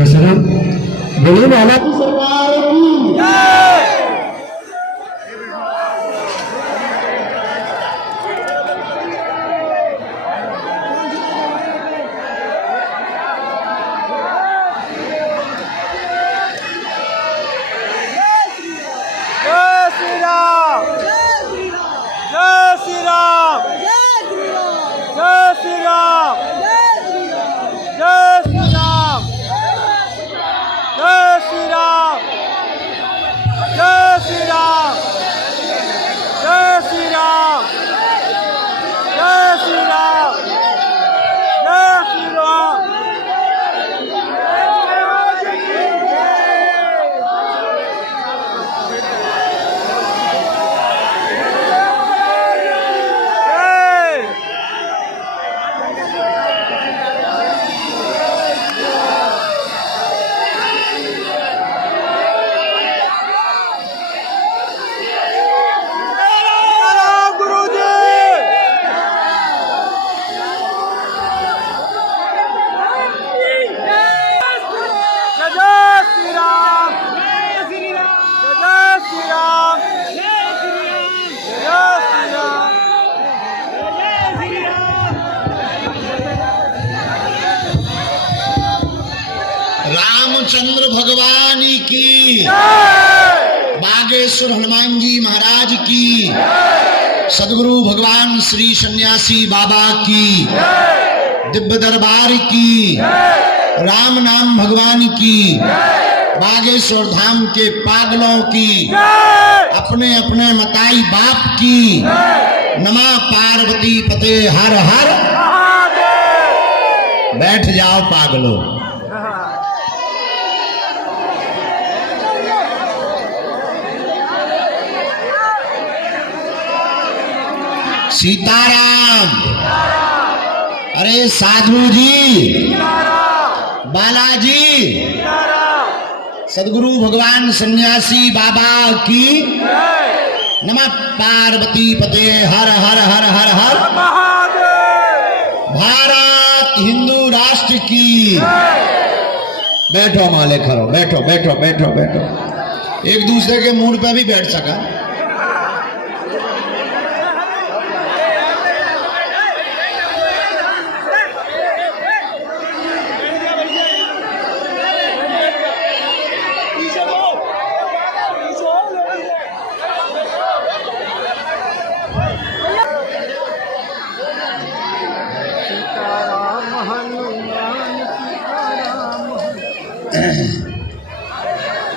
शासन बोले वाला की सरकार की रामचंद्र भगवान की, बागेश्वर हनुमान जी महाराज की, सदगुरु भगवान श्री सन्यासी बाबा की, दिव्य दरबार की, राम नाम भगवान की, बागेश्वर धाम के पागलों की, अपने अपने मताई बाप की, नमा पार्वती पते हर हर। बैठ जाओ पागलों। सीताराम। अरे साधु जी, बालाजी, सदगुरु भगवान सन्यासी बाबा की, नमः पार्वती पते हर हर हर हर हर। भारत हिंदू राष्ट्र की। बैठो माले खरो, बैठो बैठो बैठो बैठो। एक दूसरे के मूड पे भी बैठ सका।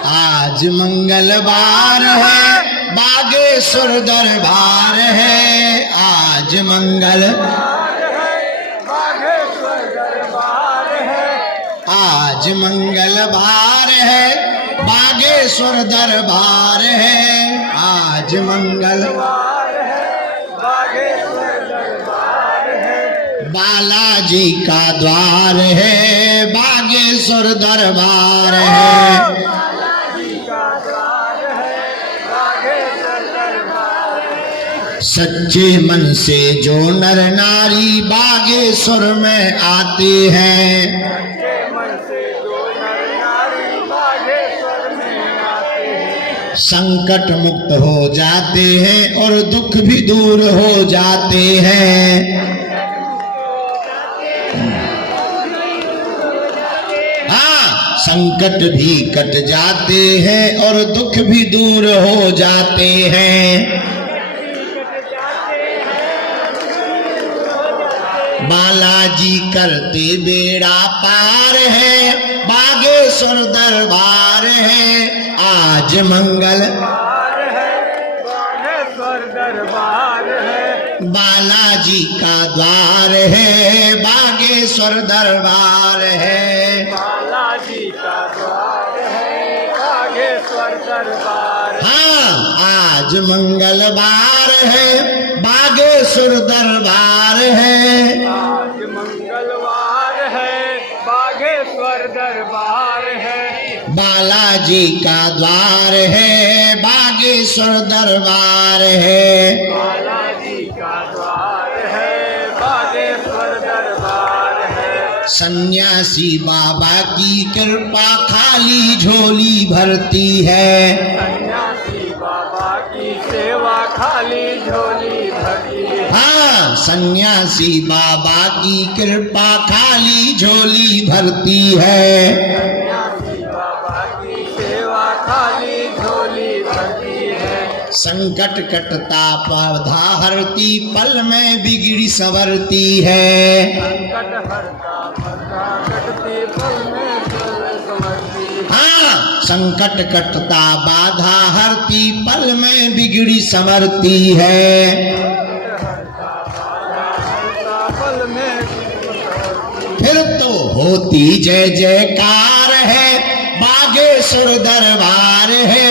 आज मंगलवार है, बागेश्वर दरबार है। आज मंगलवार है, बागेश्वर दरबार है। आज मंगलवार है, बागेश्वर दरबार है। आज मंगलवार है, बागेश्वर दरबार है। बालाजी का द्वार है, बागेश्वर दरबार है। सच्चे मन से जो नर नारी बागेश्वर में आते हैं, संकट मुक्त हो जाते हैं और दुख भी दूर हो जाते हैं। हाँ, संकट भी कट जाते हैं और दुख भी दूर हो जाते हैं। बालाजी करते बेड़ा पार है, बागेश्वर दरबार है। आज मंगलवार है, बागेश्वर दरबार है। बालाजी का द्वार है, बागेश्वर दरबार है। बालाजी का द्वार है, बागेश्वर दरबार। हाँ, आज मंगलवार है, बागेश्वर दरबार है। आज मंगलवार है, बागेश्वर दरबार है। बालाजी का द्वार है, बागेश्वर दरबार है। बालाजी का द्वार है, बागेश्वर दरबार है। सन्यासी बाबा की कृपा खाली झोली भरती है। सन्यासी बाबा की सेवा खाली झोली भरती है। हाँ, सन्यासी बाबा की कृपा खाली झोली भरती है। सन्यासी बाबा की सेवा खाली झोली भरती है। संकट कटता पौधा हरती पल में बिगड़ी संवरती है। संकट हरता भरता कटती पल में संवरती है। हाँ, संकट कटता बाधा हरती पल में बिगड़ी संवरती है। पल में फिर तो होती जय जयकार है, बागेश्वर दरबार है,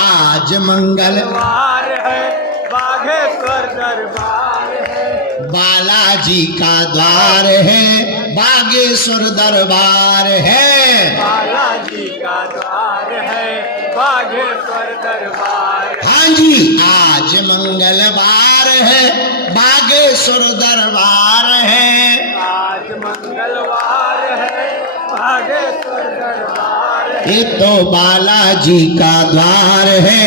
आज मंगल दरबार है, बागेश्वर दरबार है। बालाजी का द्वार है, बागेश्वर दरबार है। बालाजी का द्वार है, बागेश्वर दरबार है। हाँ जी, आज मंगलवार है, बागेश्वर दरबार है। आज मंगलवार है, बागेश्वर दरबार है। ये तो बालाजी का द्वार है,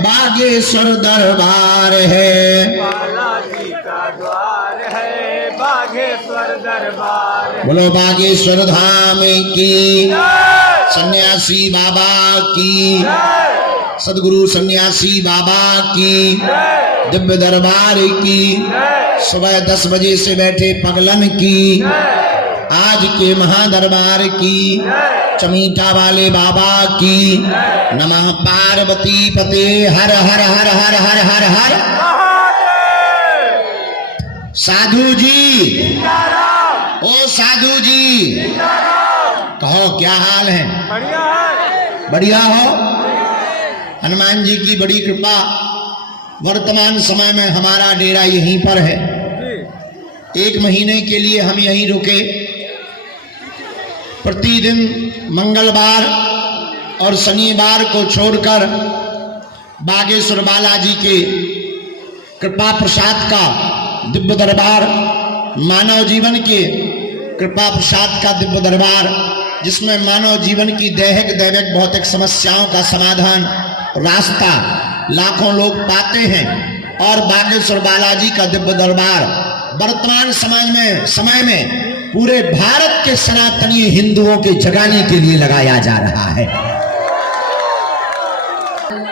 बागेश्वर दरबार है। बालाजी का द्वार है, बागेश्वर दरबार है। बोलो बागेश्वर धाम की, जय! सन्यासी बाबा की, जय! सदगुरु सन्यासी बाबा की, जय! दिव्य दरबार की, जय! सुबह 10 बजे से बैठे पगलन की, जय! आज के महादरबार की, जय! चमीठा वाले बाबा की, नमः पार्वती पते हर हर हर हर हर हर हर। महादेव! साधु जी, सीताराम! ओ साधु जी, सीताराम! कहो क्या हाल है? बढ़िया है। बढ़िया हो? हनुमान जी की बड़ी कृपा, वर्तमान समय में हमारा डेरा यहीं पर है। जी 1 महीने के लिए हम यहीं रुके। प्रतिदिन मंगलवार और शनिवार को छोड़कर बागेश्वर बालाजी के कृपा प्रसाद का दिव्य दरबार, मानव जीवन के कृपा प्रसाद का दिव्य दरबार, जिसमें मानव जीवन की दैहिक दैविक भौतिक समस्याओं का समाधान रास्ता लाखों लोग पाते हैं। और बागेश्वर बालाजी का दिव्य दरबार वर्तमान समय में पूरे भारत के सनातनी हिंदुओं के जगाने के लिए लगाया जा रहा है।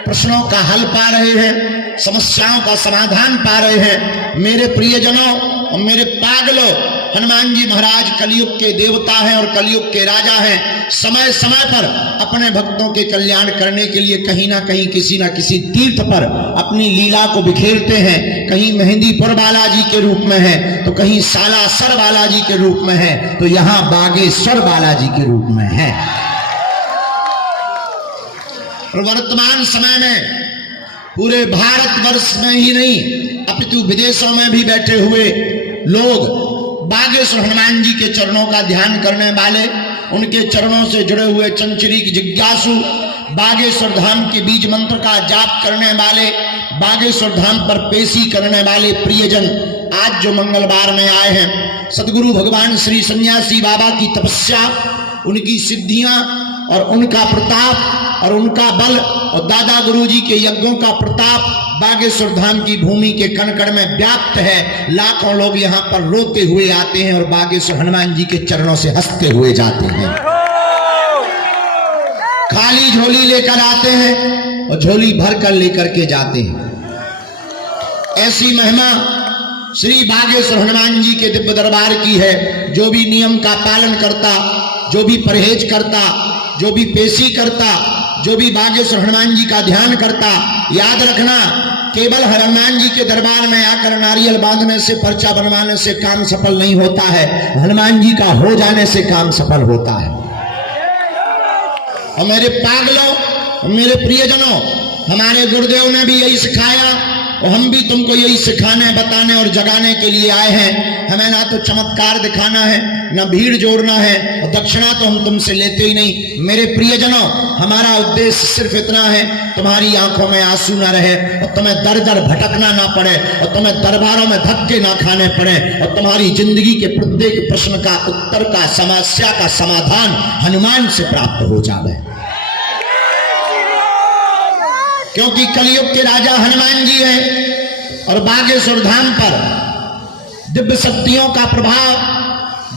प्रश्नों का हल पा रहे हैं, समस्याओं का समाधान पा रहे हैं। मेरे प्रियजनों और मेरे पागलों, हनुमान जी महाराज कलयुग के देवता हैं और कलयुग के राजा हैं। समय समय पर अपने भक्तों के कल्याण करने के लिए कहीं ना कहीं किसी ना किसी तीर्थ पर अपनी लीला को बिखेरते हैं। कहीं मेहंदीपुर बालाजी के रूप में है, तो कहीं सालासर बालाजी के रूप में है, तो यहाँ बागेश्वर बालाजी के रूप में है। और वर्तमान समय में पूरे भारतवर्ष में ही नहीं अपितु विदेशों में भी बैठे हुए लोग बागेश्वर हनुमान जी के चरणों का ध्यान करने वाले, उनके चरणों से जुड़े हुए चंचरीक जिज्ञासु, बागेश्वर धाम के बीज मंत्र का जाप करने वाले, बागेश्वर धाम पर पेशी करने वाले प्रियजन आज जो मंगलवार में आए हैं, सदगुरु भगवान श्री सन्यासी बाबा की तपस्या, उनकी सिद्धियां और उनका प्रताप और उनका बल और दादा गुरुजी के यज्ञों का प्रताप बागेश्वर धाम की भूमि के कण कण में व्याप्त है। लाखों लोग यहाँ पर रोते हुए आते हैं और बागेश्वर हनुमान जी के चरणों से हंसते हुए जाते हैं। खाली झोली लेकर आते हैं और झोली भर कर लेकर के जाते हैं। ऐसी महिमा श्री बागेश्वर हनुमान जी के दिव्य दरबार की है। जो भी नियम का पालन करता, जो भी परहेज करता, जो भी पेशी करता, जो भी बागेश्वर हनुमान जी का ध्यान करता, याद रखना केवल हनुमान जी के दरबार में आकर नारियल बांधने से, पर्चा बनवाने से काम सफल नहीं होता है। हनुमान जी का हो जाने से काम सफल होता है। और मेरे पागलों, मेरे प्रियजनों, हमारे गुरुदेव ने भी यही सिखाया और हम भी तुमको यही सिखाने, बताने और जगाने के लिए आए हैं। हमें ना तो चमत्कार दिखाना है, ना भीड़ जोड़ना है, और दक्षिणा तो हम तुमसे लेते ही नहीं। मेरे प्रियजनों, हमारा उद्देश्य सिर्फ इतना है, तुम्हारी आंखों में आंसू ना रहे, और तुम्हें दर दर भटकना ना पड़े, और तुम्हें दरबारों में धक्के ना खाने पड़े, और तुम्हारी जिंदगी के प्रत्येक प्रश्न का उत्तर का, समस्या का समाधान हनुमान से प्राप्त हो जाए। क्योंकि कलयुग के राजा हनुमान जी हैं, और बागेश्वर धाम पर दिव्य शक्तियों का प्रभाव,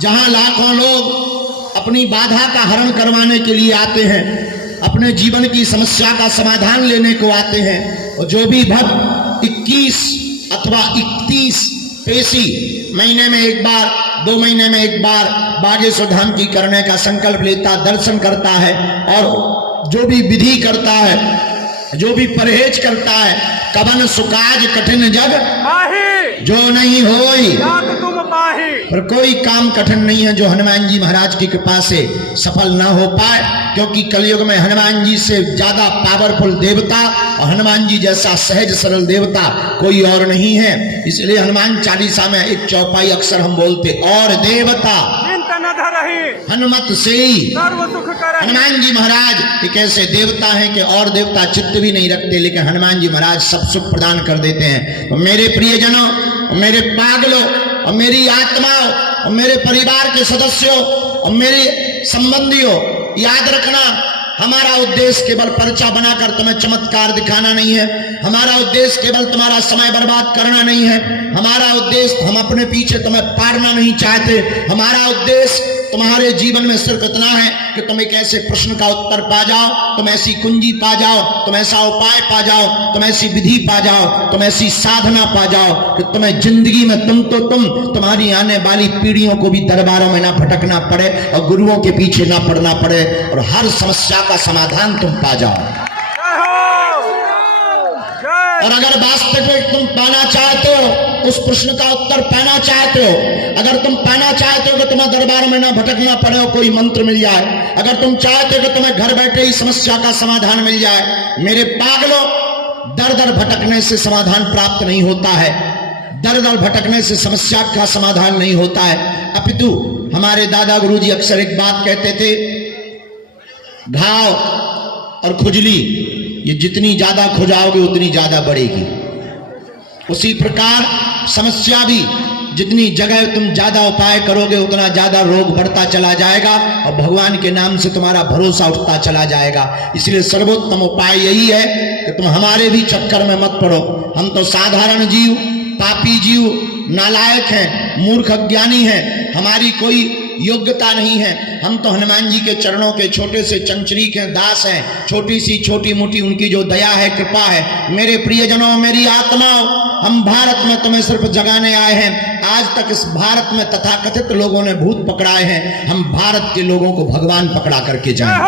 जहां लाखों लोग अपनी बाधा का हरण करवाने के लिए आते हैं, अपने जीवन की समस्या का समाधान लेने को आते हैं। और जो भी भक्त 21 अथवा 31 पेशी महीने में एक बार, 2 महीने में एक बार बागेश्वर धाम की करने का संकल्प लेता, दर्शन करता है, और जो भी विधि करता है, जो भी परहेज करता है, कवन सुकाज कठिन जग जो नहीं होई, पर कोई काम कठिन नहीं है जो हनुमान जी महाराज की कृपा से सफल ना हो पाए। क्योंकि कलयुग में हनुमान जी से ज्यादा पावरफुल देवता और हनुमान जी जैसा सहज सरल देवता कोई और नहीं है। इसलिए हनुमान चालीसा में एक चौपाई अक्सर हम बोलते, और देवता हनुमत से हनुमान जी महाराज एक ऐसे देवता हैं कि और देवता चित्त भी नहीं रखते, लेकिन हनुमान जी महाराज सब सुख प्रदान कर देते हैं। तो मेरे प्रियजनों, मेरे पागलों, और मेरी आत्माओं, और मेरे परिवार के सदस्यों, और मेरे संबंधियों, याद रखना, हमारा उद्देश्य केवल पर्चा बनाकर तुम्हें चमत्कार दिखाना नहीं है। हमारा उद्देश्य केवल तुम्हारा समय बर्बाद करना नहीं है। हमारा उद्देश्य, हम अपने पीछे तुम्हें पारना नहीं चाहते। हमारा उद्देश्य तुम्हारे जीवन में सिर्फ इतना है कि तुम एक ऐसे प्रश्न का उत्तर पा जाओ, तुम ऐसी कुंजी पा जाओ, तुम ऐसा उपाय पा जाओ, तुम ऐसी विधि पा जाओ, तुम ऐसी साधना पा जाओ कि तुम्हें जिंदगी में तुम्हारी आने वाली पीढ़ियों को भी दरबारों में ना भटकना पड़े, और गुरुओं के पीछे ना पड़ना पड़े, और हर समस्या का समाधान तुम पा जाओ। और अगर वास्तव में तुम पाना चाहते हो, उस प्रश्न का उत्तर पाना चाहते हो, अगर तुम पाना चाहते हो कि तुम्हें दरबार में ना भटकना पड़े और कोई मंत्र मिल जाए, अगर तुम चाहते हो कि तुम्हें घर बैठे ही समस्या का समाधान मिल जाए, मेरे पागलों, दर दर भटकने से समाधान प्राप्त नहीं होता है। दर दर भटकने से समस्या का समाधान नहीं होता है। अपितु हमारे दादा गुरु जी अक्सर एक बात कहते थे, घाव और खुजली ये जितनी ज्यादा खुजाओगे उतनी ज्यादा बढ़ेगी। उसी प्रकार समस्या भी, जितनी जगह तुम ज्यादा उपाय करोगे उतना ज्यादा रोग बढ़ता चला जाएगा, और भगवान के नाम से तुम्हारा भरोसा उठता चला जाएगा। इसलिए सर्वोत्तम उपाय यही है कि तुम हमारे भी चक्कर में मत पड़ो। हम तो साधारण जीव, पापी जीव, नालायक हैं, मूर्ख अज्ञानी हैं, हमारी कोई योग्यता नहीं है। हम तो हनुमान जी के चरणों के छोटे से चंचरीक हैं, दास हैं, छोटी सी छोटी मोटी उनकी जो दया है, कृपा है। मेरे प्रियजनों, मेरी आत्माओं, हम भारत में तुम्हें सिर्फ जगाने आए हैं। आज तक इस भारत में तथाकथित लोगों ने भूत पकड़ाए हैं, हम भारत के लोगों को भगवान पकड़ा करके जाएं।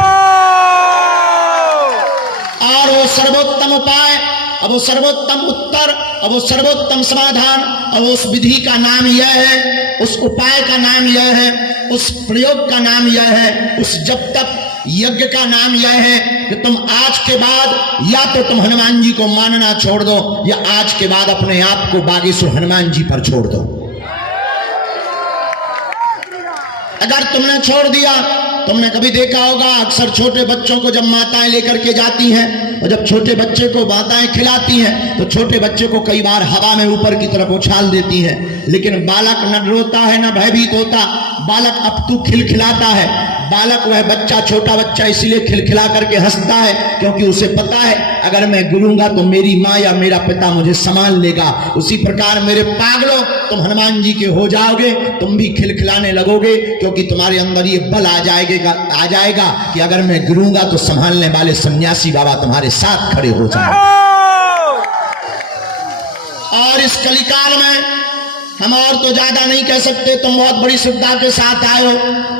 और वो सर्वोत्तम उपाय, अब वो सर्वोत्तम उत्तर, अब वो सर्वोत्तम समाधान, और उस विधि का नाम यह है, उस उपाय का नाम यह है, उस प्रयोग का नाम यह है, उस जब तक यज्ञ का नाम यह है कि तुम आज के बाद या तो तुम हनुमान जी को मानना छोड़ दो, या आज के बाद अपने आप को बागेश्वर हनुमान जी पर छोड़ दो। अगर तुमने छोड़ दिया, तुमने कभी देखा होगा अक्सर छोटे बच्चों को जब माताएं लेकर के जाती हैं, और जब छोटे बच्चे को माताएं खिलाती हैं, तो छोटे बच्चे को कई बार हवा में ऊपर की तरफ उछाल देती हैं, लेकिन बालक न रोता है न भयभीत होता, बालक अपितु खिलखिलाता है। बालक, वह बच्चा, छोटा बच्चा इसलिए खिलखिला करके हंसता है क्योंकि उसे पता है अगर मैं गिरूंगा तो मेरी माँ या मेरा पिता मुझे संभाल लेगा। उसी प्रकार मेरे पागलों, तुम हनुमान जी के हो जाओगे, तुम भी खिलखिलाने लगोगे, क्योंकि तुम्हारे अंदर ये बल आ जाएगा कि अगर मैं गिरूंगा तो संभालने वाले सन्यासी बाबा तुम्हारे साथ खड़े हो जाएंगे। और इस कलिकाल में हम और तो ज्यादा नहीं कह सकते। तुम बहुत बड़ी श्रद्धा के साथ आए हो,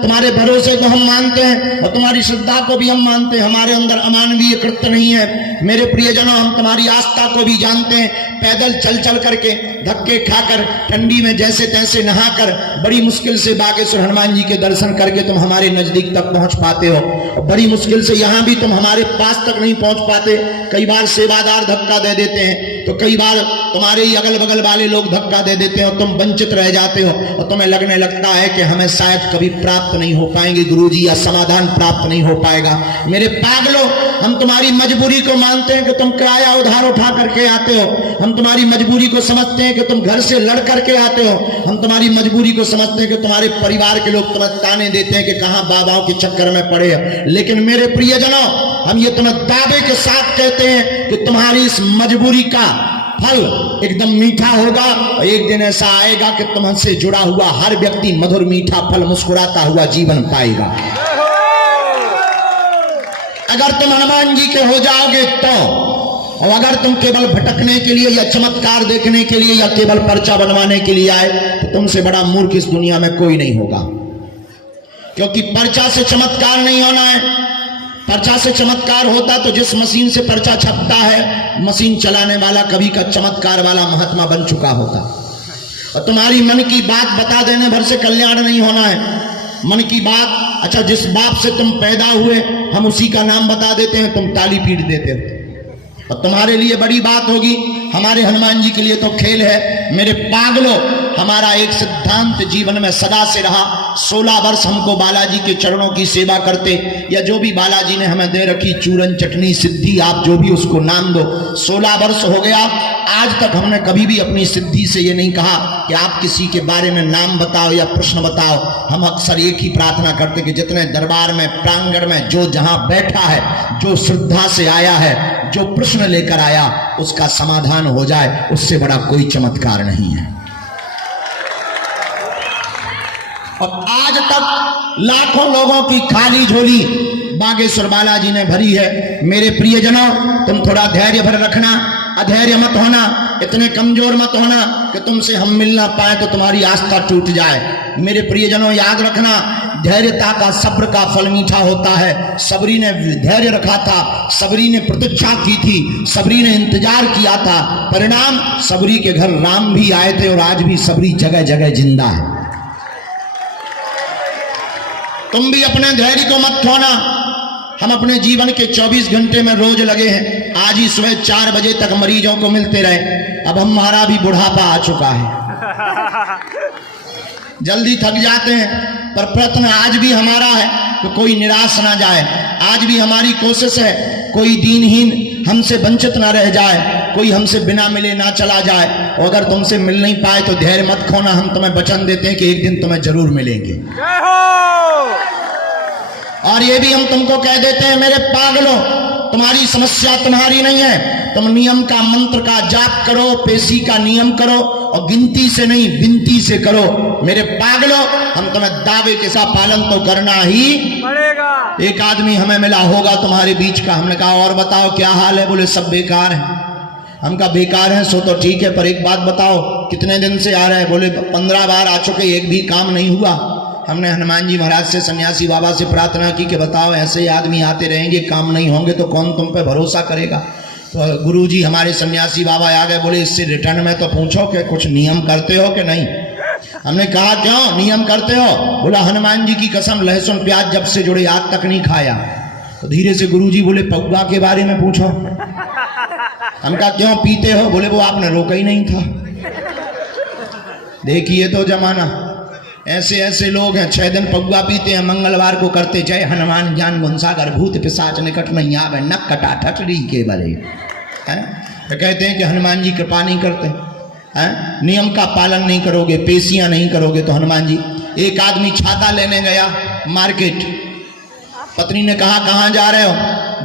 तुम्हारे भरोसे को हम मानते हैं और तुम्हारी श्रद्धा को भी हम मानते हैं। हमारे अंदर अमानवीय कृत्य नहीं है। मेरे प्रियजनों, हम तुम्हारी आस्था को भी जानते हैं। पैदल चल चल करके, धक्के खाकर, ठंडी में जैसे तैसे नहाकर, बड़ी मुश्किल से बागेश्वर हनुमान जी के दर्शन करके तुम हमारे नजदीक तक पहुंच पाते हो। बड़ी मुश्किल से यहाँ भी तुम हमारे पास तक नहीं पहुंच पाते। कई बार सेवादार धक्का दे देते हैं, तो कई बार तुम्हारे ही अगल बगल वाले लोग धक्का दे देते हैं और तुम वंचित रह जाते हो और तुम्हें लगने लगता है कि हमें शायद कभी प्राप्त नहीं हो पाएंगे गुरुजी, या समाधान प्राप्त नहीं हो पाएगा। मेरे पागलों, हम तुम्हारी मजबूरी को मानते हैं कि तुम किराया उधार उठा करके आते हो। हम तुम्हारी मजबूरी को समझते हैं कि तुम घर से लड़ करके आते हो। हम तुम्हारी मजबूरी को समझते हैं कि तुम्हारे परिवार के लोग तुम्हें ताने देते हैं कि कहां बाबाओं के चक्कर में पड़े हैं। लेकिन मेरे प्रियजनों, हम ये तुम्हें दावे के साथ कहते हैं कि तुम्हारी इस मजबूरी का फल एकदम मीठा होगा और एक दिन ऐसा आएगा कि तुमसे जुड़ा हुआ हर व्यक्ति मधुर मीठा फल मुस्कुराता हुआ जीवन पाएगा। अगर तुम हनुमान जी के हो जाओगे तो, और अगर तुम केवल भटकने के लिए या चमत्कार देखने के लिए या केवल पर्चा बनवाने के लिए आए, तो तुमसे बड़ा मूर्ख इस दुनिया में कोई नहीं होगा। क्योंकि पर्चा से चमत्कार नहीं होना है। पर्चा से चमत्कार होता तो जिस मशीन से पर्चा छपता है, मशीन चलाने वाला कभी का चमत्कार वाला महात्मा बन चुका होता। और तुम्हारी मन की बात बता देने भर से कल्याण नहीं होना है। मन की बात, अच्छा जिस बाप से तुम पैदा हुए हम उसी का नाम बता देते हैं, तुम ताली पीट देते हो। और तुम्हारे लिए बड़ी बात होगी, हमारे हनुमान जी के लिए तो खेल है। मेरे पागलों, हमारा एक सिद्धांत जीवन में सदा से रहा। 16 वर्ष हमको बालाजी के चरणों की सेवा करते, या जो भी बालाजी ने हमें दे रखी चूरन चटनी सिद्धि, आप जो भी उसको नाम दो, 16 वर्ष हो गया। आज तक हमने कभी भी अपनी सिद्धि से ये नहीं कहा कि आप किसी के बारे में नाम बताओ या प्रश्न बताओ। हम अक्सर एक ही प्रार्थना करते कि जितने दरबार में, प्रांगण में जो जहां बैठा है, जो श्रद्धा से आया है, जो प्रश्न लेकर आया, उसका समाधान हो जाए, उससे बड़ा कोई चमत्कार नहीं है। और आज तक लाखों लोगों की खाली झोली बागेश्वर बालाजी ने भरी है। मेरे प्रियजनों, तुम थोड़ा धैर्य भर रखना, अधैर्य मत होना, इतने कमजोर मत होना कि तुमसे हम मिल ना पाए तो तुम्हारी आस्था टूट जाए। मेरे प्रियजनों, याद रखना, धैर्यता का, सब्र का फल मीठा होता है। सबरी ने धैर्य रखा था, सबरी ने प्रतीक्षा की थी, सबरी ने इंतजार किया था। परिणाम, सबरी के घर राम भी आए थे और आज भी सबरी जगह जगह जिंदा है। तुम भी अपने धैर्य को मत खोना। हम अपने जीवन के 24 घंटे में रोज लगे हैं। आज ही सुबह 4 बजे तक मरीजों को मिलते रहे। अब हमारा भी बुढ़ापा आ चुका है, जल्दी थक जाते हैं, पर प्रयत्न आज भी हमारा है कि कोई निराश ना जाए। आज भी हमारी कोशिश है कोई दीनहीन हमसे वंचित ना रह जाए, कोई हमसे बिना मिले ना चला जाए। और अगर तुमसे मिल नहीं पाए तो धैर्य मत खोना। हम तुम्हें वचन देते हैं कि एक दिन तुम्हें जरूर मिलेंगे। और ये भी हम तुमको कह देते हैं, मेरे पागलों, तुम्हारी समस्या तुम्हारी नहीं है। तुम नियम का, मंत्र का जाप करो, पेशी का नियम करो और गिनती से नहीं विनती से करो। मेरे पागलों, हम तुम्हें दावे के साथ पालन तो करना ही पड़ेगा। एक आदमी हमें मिला होगा तुम्हारे बीच का, हमने कहा और बताओ क्या हाल है? बोले सब बेकार है। हम कहा बेकार है सो तो ठीक है, पर एक बात बताओ कितने दिन से आ रहे हैं? बोले 15 बार आ चुके, एक भी काम नहीं हुआ। हमने हनुमान जी महाराज से, सन्यासी बाबा से प्रार्थना की कि बताओ ऐसे आदमी आते रहेंगे, काम नहीं होंगे तो कौन तुम पे भरोसा करेगा? तो गुरुजी हमारे सन्यासी बाबा आ गए, बोले इससे रिटर्न में तो पूछो कि कुछ नियम करते हो कि नहीं। हमने कहा क्यों नियम करते हो? बोला हनुमान जी की कसम, लहसुन प्याज जब से जुड़े आज तक नहीं खाया। तो धीरे से गुरुजी बोले पौवा के बारे में पूछो। हम कहा क्यों पीते हो? बोले वो आपने रोका ही नहीं था। देखिए तो जमाना, ऐसे ऐसे लोग हैं 6 दिन पौवा पीते हैं, मंगलवार को करते जय हनुमान ज्ञान गुणसागर भूत पिशाच निकट नहीं आवे नक कटा ठटरी के बरे हैं। तो कहते हैं कि हनुमान जी कृपा नहीं करते हैं, नियम का पालन नहीं करोगे, पेशियां नहीं करोगे तो हनुमान जी। एक आदमी छाता लेने गया मार्केट, पत्नी ने कहा कहाँ जा रहे हो?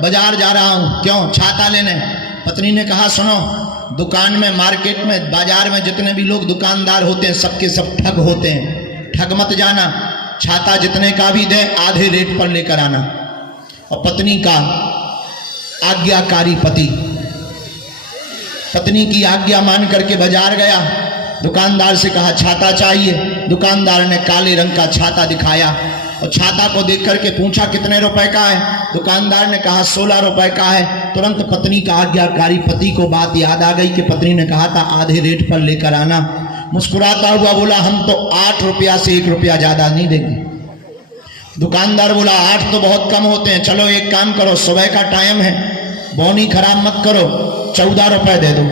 बाजार जा रहा हूँ। क्यों? छाता लेने। पत्नी ने कहा सुनो, दुकान में, मार्केट में, बाजार में जितने भी लोग दुकानदार होते हैं सबके सब ठग होते हैं, ठग मत जाना। छाता जितने का भी दे आधे रेट पर लेकर आना। और पत्नी का आज्ञाकारी पति पत्नी की आज्ञा मान करके बाजार गया। दुकानदार से कहा छाता चाहिए। दुकानदार ने काले रंग का छाता दिखाया और छाता को देख करके पूछा कितने रुपए का है। दुकानदार ने कहा 16 रुपए का है। तुरंत पत्नी का आज्ञाकारी पति को बात याद आ गई कि पत्नी ने कहा था आधे रेट पर लेकर आना। मुस्कुराता हुआ बोला हम तो 8 रुपया से 1 रुपया ज्यादा नहीं देंगे। दुकानदार बोला 8 तो बहुत कम होते हैं, चलो एक काम करो, सुबह का टाइम है, बौनी खराब मत करो, 14 रुपए दे दो।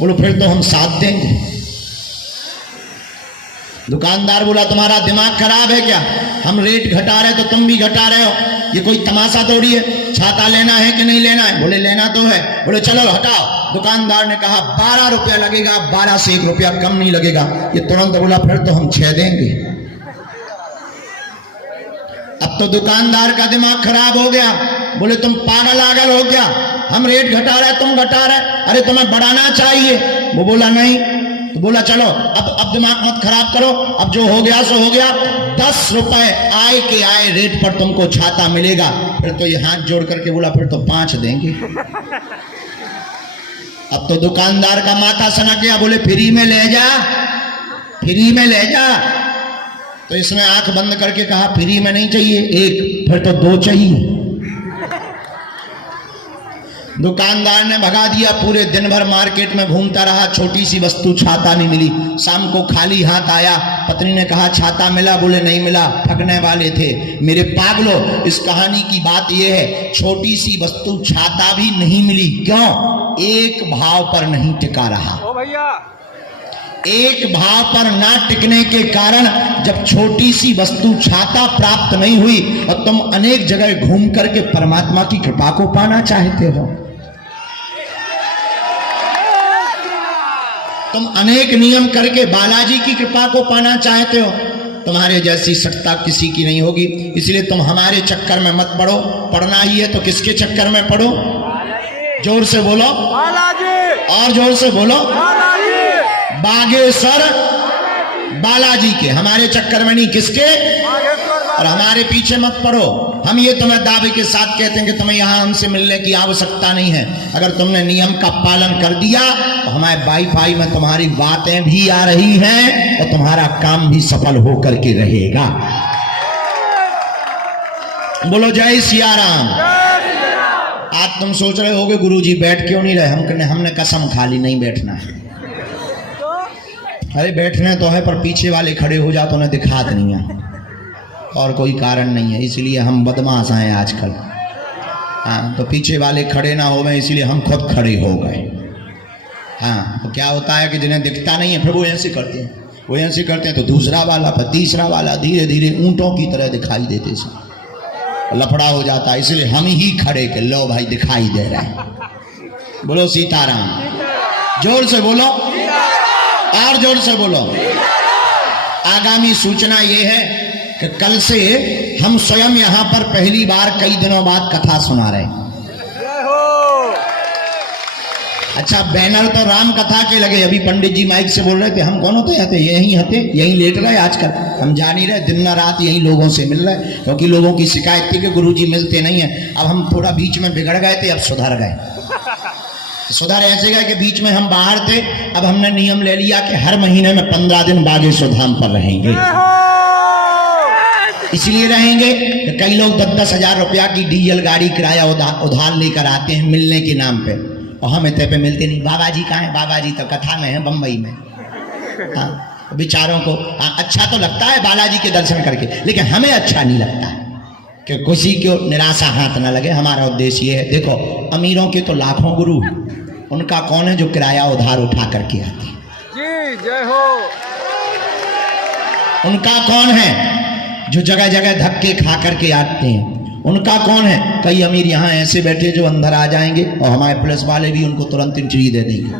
बोलो फिर तो हम 7 देंगे। दुकानदार बोला तुम्हारा दिमाग खराब है क्या, हम रेट घटा रहे तो तुम भी घटा रहे हो, ये कोई तमाशा थोड़ी है, छाता लेना है कि नहीं लेना है। बोले लेना तो है। बोले चलो हटाओ। दुकानदार ने कहा 12 रुपया लगेगा, 12 से 1 रुपया कम नहीं लगेगा। ये तुरंत बोला फिर तो हम 6 देंगे। अब तो दुकानदार का दिमाग खराब हो गया। बोले तुम पागल आगल हो क्या, हम रेट घटा रहे तुम घटा रहे, अरे तुम्हें बढ़ाना चाहिए। वो बोला नहीं। तो बोला चलो अब दिमाग मत खराब करो, अब जो हो गया सो हो गया, 10 रुपए आए के आए रेट पर तुमको छाता मिलेगा। फिर तो ये हाथ जोड़ करके बोला फिर तो 5 देंगे। अब तो दुकानदार का माथा सनक गया। बोले फ्री में ले जा, फ्री में ले जा। तो इसने आंख बंद करके कहा फ्री में नहीं चाहिए 1, फिर तो 2 चाहिए। दुकानदार ने भगा दिया। पूरे दिन भर मार्केट में घूमता रहा, छोटी सी वस्तु छाता नहीं मिली। शाम को खाली हाथ आया। पत्नी ने कहा छाता मिला? बोले नहीं मिला, ठगने वाले थे। मेरे पागलो, इस कहानी की बात यह है छोटी सी वस्तु छाता भी नहीं मिली। क्यों? एक भाव पर नहीं टिका रहा। ओ भैया, एक भाव पर ना टिकने के कारण जब छोटी सी वस्तु छाता प्राप्त नहीं हुई और तुम अनेक जगह घूम करके परमात्मा की कृपा को पाना चाहते हो, तुम अनेक नियम करके बालाजी की कृपा को पाना चाहते हो, तुम्हारे जैसी सत्ता किसी की नहीं होगी। इसलिए तुम हमारे चक्कर में मत पड़ो। पढ़ना ही है तो किसके चक्कर में पढ़ो? जोर से बोलो, बालाजी, और जोर से बोलो, बालाजी, बागेश्वर बालाजी के। हमारे चक्कर में नहीं, किसके? और हमारे पीछे मत पड़ो। हम ये तुम्हें दावे के साथ कहते हैं कि तुम्हें यहाँ हमसे मिलने की आवश्यकता नहीं है। अगर तुमने नियम का पालन कर दिया तो हमारे वाईफाई में तुम्हारी बातें भी आ रही हैं और तुम्हारा काम भी सफल होकर के रहेगा। बोलो जय सिया राम। आज तुम सोच रहे होगे गुरुजी बैठ क्यों नहीं रहे? हमने कसम खा ली नहीं बैठना है। अरे बैठने तो है पर पीछे वाले खड़े हो जाओ तो उन्हें दिखा नहीं है, और कोई कारण नहीं है। इसलिए हम बदमाश हैं आजकल। हाँ, तो पीछे वाले खड़े ना हो गए इसलिए हम खुद खड़े हो गए। हाँ, तो क्या होता है कि जिन्हें दिखता नहीं है फिर वो ऐसे करते हैं, वो ऐसे करते हैं तो दूसरा वाला फिर तीसरा वाला धीरे धीरे ऊंटों की तरह दिखाई देते से लफड़ा हो जाता है। इसलिए हम ही खड़े के लो भाई दिखाई दे रहा है। बोलो सीताराम। जोर से बोलो, और जोर से बोलो। आगामी सूचना ये है कि कल से हम स्वयं यहाँ पर पहली बार कई दिनों बाद कथा सुना रहे हैं। अच्छा, बैनर तो राम कथा के लगे। अभी पंडित जी माइक से बोल रहे थे, हम कौन होते हैं? यहीं हते, यहीं लेट रहे। आजकल हम जा नहीं रहे, दिन रात यहीं लोगों से मिल रहे, क्योंकि लोगों की शिकायत थी कि गुरुजी मिलते नहीं है। अब हम थोड़ा बीच में बिगड़ गए थे, अब सुधर गए। सुधार ऐसे गए कि बीच में हम बाहर थे, अब हमने नियम ले लिया कि हर महीने में 15 दिन बागेश्वर धाम पर रहेंगे। इसलिए रहेंगे कि कई लोग 10-10 हजार रुपया की डीजल गाड़ी किराया उधार लेकर आते हैं मिलने के नाम पे, और हम इतने पे मिलते नहीं। बाबा जी कहाँ है? बाबा जी तो कथा में है, बम्बई में। हाँ, बेचारों को अच्छा तो लगता है बालाजी के दर्शन करके, लेकिन हमें अच्छा नहीं लगता कि किसी को निराशा हाथ ना लगे। हमारा उद्देश्य ये है, देखो अमीरों के तो लाखों गुरु, उनका कौन है जो किराया उधार उठा करके आते हैं? जी जय हो। उनका कौन है जो जगह जगह धक्के खा करके आते हैं? उनका कौन है? कई अमीर यहाँ ऐसे बैठे जो अंदर आ जाएंगे और हमारे पुलिस वाले भी उनको तुरंत एंट्री दे देंगे।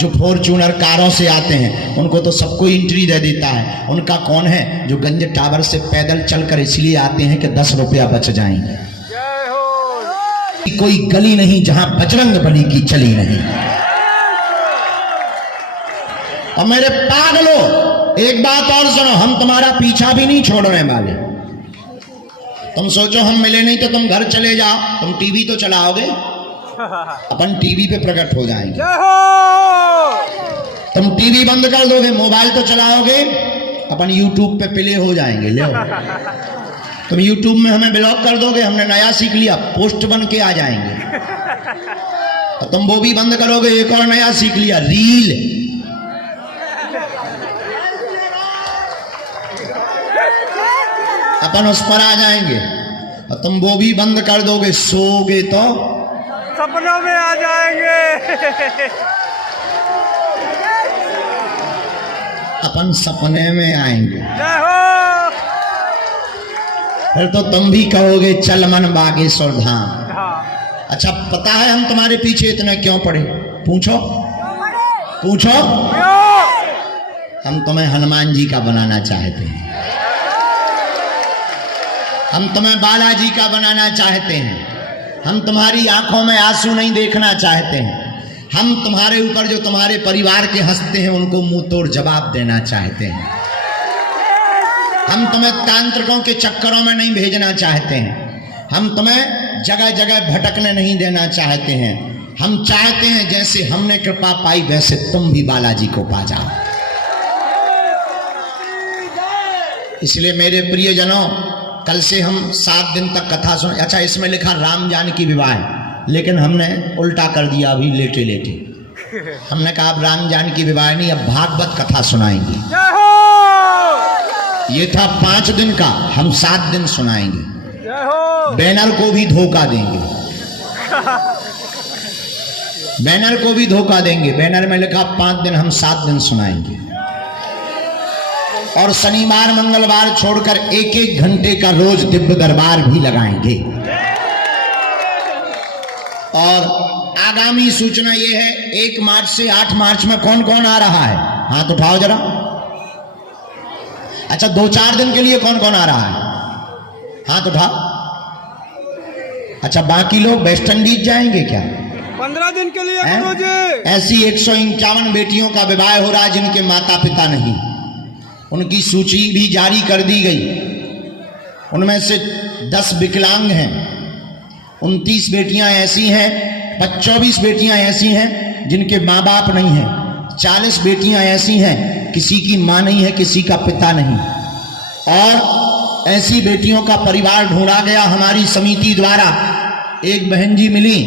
जो फॉर्च्यूनर कारों से आते हैं उनको तो सबको एंट्री दे देता है। उनका कौन है जो गंज टावर से पैदल चलकर इसलिए आते हैं कि 10 रुपया बच जाएंगे। जय हो। कोई गली नहीं जहां बजरंग बली की चली नहीं। और मेरे पागलो, एक बात और सुनो, हम तुम्हारा पीछा भी नहीं छोड़ने वाले। तुम सोचो हम मिले नहीं तो तुम घर चले जाओ, तुम टीवी तो चलाओगे? अपन टीवी पे प्रकट हो जाएंगे। जय हो। तुम टीवी बंद कर दोगे, मोबाइल तो चलाओगे, अपन यूट्यूब पे प्ले हो जाएंगे। ले तुम यूट्यूब में हमें ब्लॉक कर दोगे, हमने नया सीख लिया, पोस्ट बन के आ जाएंगे। और तुम वो भी बंद करोगे, एक और नया सीख लिया, रील। अपन उस पर आ जाएंगे। और तुम वो भी बंद कर दोगे, सोओगे तो सपनों में आ जाएंगे। अपन सपने में आएंगे। जय हो। फिर तो तुम भी कहोगे चल मन बागेश्वर धाम। हाँ। अच्छा, पता है हम तुम्हारे पीछे इतने क्यों पड़े? पूछो पूछो। हम तुम्हें हनुमान जी का बनाना चाहते हैं, हम तुम्हें बालाजी का बनाना चाहते हैं, हम तुम्हारी आंखों में आंसू नहीं देखना चाहते हैं, हम तुम्हारे ऊपर जो तुम्हारे परिवार के हंसते हैं उनको मुंह तोड़ जवाब देना चाहते हैं, हम तुम्हें तांत्रिकों के चक्करों में नहीं भेजना चाहते हैं, हम तुम्हें जगह जगह भटकने नहीं देना चाहते हैं। हम चाहते हैं जैसे हमने कृपा पाई वैसे तुम भी बालाजी को पा जाओ। इसलिए मेरे प्रियजनों, कल से हम 7 दिन तक कथा सुन। अच्छा, इसमें लिखा राम जानकी विवाह, लेकिन हमने उल्टा कर दिया अभी लेटे लेटे। हमने कहा अब राम जानकी विवाह नहीं, अब भागवत कथा सुनाएंगे। जय हो। ये था 5 दिन का, हम 7 दिन सुनाएंगे। जय हो। बैनर को भी धोखा देंगे, बैनर को भी धोखा देंगे। बैनर में लिखा 5 दिन, हम 7 दिन सुनाएंगे। और शनिवार मंगलवार छोड़कर 1-1 घंटे का रोज दिव्य दरबार भी लगाएंगे। और आगामी सूचना यह है, 1 मार्च से 8 मार्च में कौन कौन आ रहा है? हाथ उठाओ जरा। अच्छा, 2-4 दिन के लिए कौन कौन आ रहा है? हाथ उठाओ। अच्छा, बाकी लोग वेस्ट इंडीज जाएंगे क्या? 15 दिन के लिए गुरुजी। ऐसी 151 बेटियों का विवाह हो रहा है जिनके माता पिता नहीं। उनकी सूची भी जारी कर दी गई। उनमें से 10 विकलांग हैं, 29 बेटियां ऐसी हैं, 24 बेटियां ऐसी हैं जिनके माँ बाप नहीं हैं, 40 बेटियां ऐसी हैं किसी की माँ नहीं है, किसी का पिता नहीं। और ऐसी बेटियों का परिवार ढूंढा गया हमारी समिति द्वारा। एक बहन जी मिली,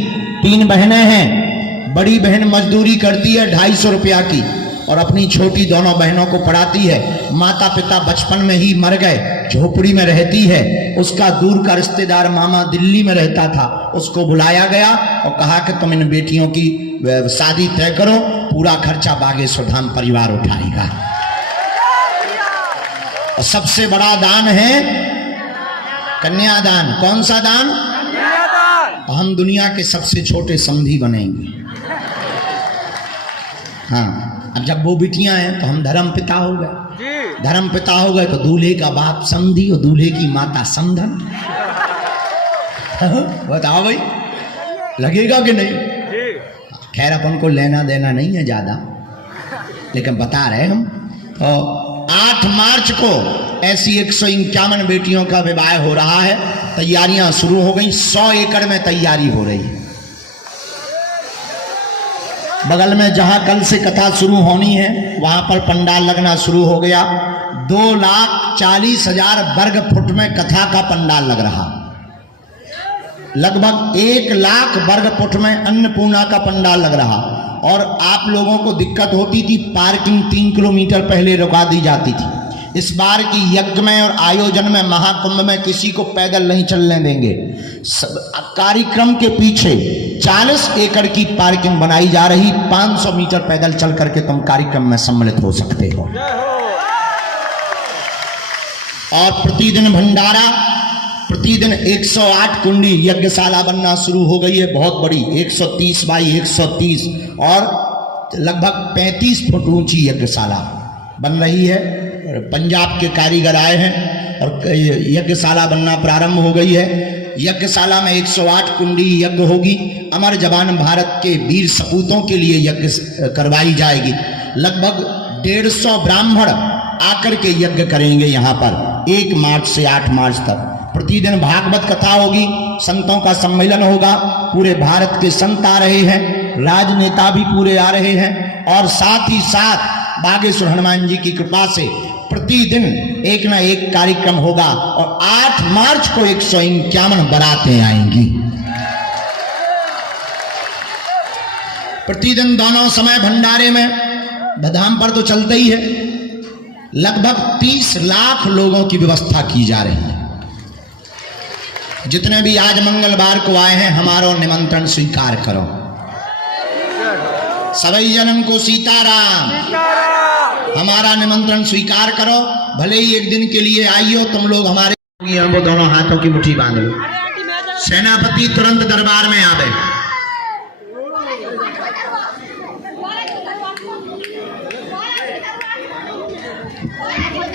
3 बहनें हैं। बड़ी बहन मजदूरी करती है 250 रुपया की और अपनी छोटी दोनों बहनों को पढ़ाती है। माता पिता बचपन में ही मर गए, झोपड़ी में रहती है। उसका दूर का रिश्तेदार मामा दिल्ली में रहता था, उसको बुलाया गया और कहा कि तुम इन बेटियों की शादी तय करो, पूरा खर्चा बागेश्वर धाम परिवार उठाएगा। और सबसे बड़ा दान है कन्यादान। कौन सा दान? कन्यादान। हम दुनिया के सबसे छोटे समधी बनेंगे। हाँ, अब जब वो बिटियां हैं तो हम धर्म पिता हो गए। जी। धर्म पिता हो गए तो दूल्हे का बाप समधी और दूल्हे की माता समधन। बताओ भाई, लगेगा कि नहीं? जी। खैर अपन को लेना देना नहीं है ज्यादा, लेकिन बता रहे हम। तो 8 मार्च को ऐसी 151 बेटियों का विवाह हो रहा है। तैयारियां शुरू हो गई, 100 एकड़ में तैयारी हो रही है। बगल में जहां कल से कथा शुरू होनी है वहां पर पंडाल लगना शुरू हो गया। 2,40,000 वर्ग फुट में कथा का पंडाल लग रहा। लगभग 1 लाख वर्ग फुट में अन्नपूर्णा का पंडाल लग रहा। और आप लोगों को दिक्कत होती थी, पार्किंग 3 किलोमीटर पहले रुका दी जाती थी। इस बार की यज्ञ में और आयोजन में, महाकुंभ में किसी को पैदल नहीं चलने देंगे। कार्यक्रम के पीछे 40 एकड़ की पार्किंग बनाई जा रही। 500 मीटर पैदल चल करके तुम कार्यक्रम में सम्मिलित हो सकते हो। और प्रतिदिन भंडारा, प्रतिदिन 108 कुंडी यज्ञशाला बनना शुरू हो गई है, बहुत बड़ी, 130 बाई 130 और लगभग 35 फुट ऊंची यज्ञशाला बन रही है। पंजाब के कारीगर आए हैं और यज्ञशाला बनना प्रारंभ हो गई है। यज्ञशाला में 108 कुंडी यज्ञ होगी। अमर जवान भारत के वीर सपूतों के लिए यज्ञ करवाई जाएगी। लगभग 150 ब्राह्मण आकर के यज्ञ करेंगे यहाँ पर। 1 मार्च से 8 मार्च तक प्रतिदिन भागवत कथा होगी, संतों का सम्मेलन होगा। पूरे भारत के संत आ रहे हैं, राजनेता भी पूरे आ रहे हैं, और साथ ही साथ बागेश्वर हनुमान जी की कृपा से प्रतिदिन एक ना एक कार्यक्रम होगा। और 8 मार्च को 151 बारातें आएंगी। प्रतिदिन दोनों समय भंडारे में बदाम पर तो चलते ही है। लगभग 30 लाख लोगों की व्यवस्था की जा रही है। जितने भी आज मंगलवार को आए हैं, हमारा निमंत्रण स्वीकार करो। सभी जनन को सीताराम। हमारा निमंत्रण स्वीकार करो। भले ही एक दिन के लिए आइयो तुम लोग हमारे, वो दोनों हाथों की मुट्ठी बांध लो। सेनापति तुरंत दरबार में आवे।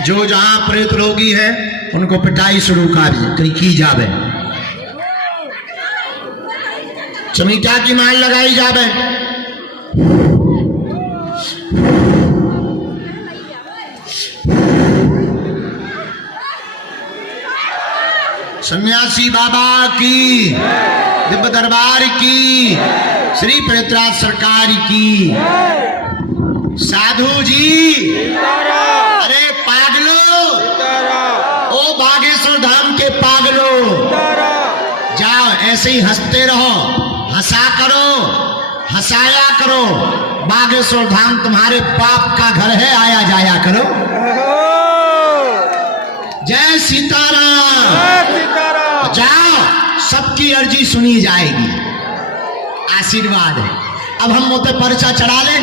जो जहां प्रेत रोगी है उनको पिटाई शुरू की जावे, चमीटा की माल लगाई जावे। सन्यासी बाबा की, दिव्य दरबार की, श्री प्रेतराज सरकार की। साधु जी, अरे पागलो, ओ बागेश्वर धाम के पागलो, जाओ ऐसे ही हंसते रहो, हंसा करो, हंसाया करो। बागेश्वर धाम तुम्हारे पाप का घर है, आया जाया करो। जय सीताराम। जाओ, सबकी अर्जी सुनी जाएगी, आशीर्वाद है। अब हम मोते पर्चा चढ़ा लें,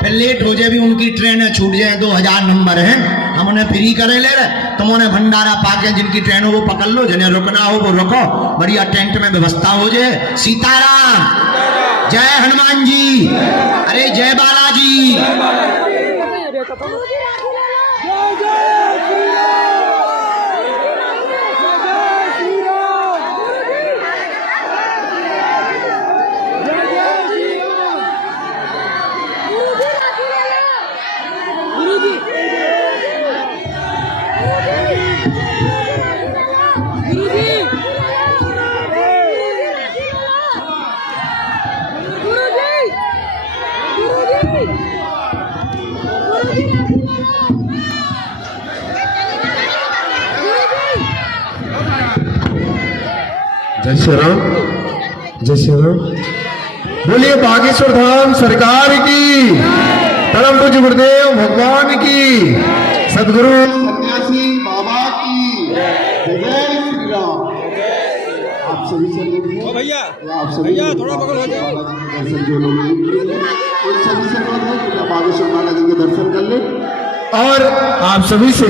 फिर लेट हो जाए भी, उनकी ट्रेनें छूट जाए। 2000 नंबर है, हम उन्हें फ्री करे ले रहे। तुम उन्हें भंडारा पाके जिनकी ट्रेन हो वो पकड़ लो, जिन्हें रुकना हो वो रुको, बढ़िया टेंट में व्यवस्था हो जाए। सीताराम। जय हनुमान जी। अरे जय बालाजी। जय श्री राम, जय श्री राम। बोलिए बागेश्वर धाम सरकार की, परम पूज्य गुरुदेव भगवान की, सदगुरु सन्यासी बाबा की जय श्री राम। आप सभी से भैया, आप सभी थोड़ा बगल हो जाओ। दर्शन जो लोग उन सभी से बागेश्वर माता जी के दर्शन कर ले। और आप सभी से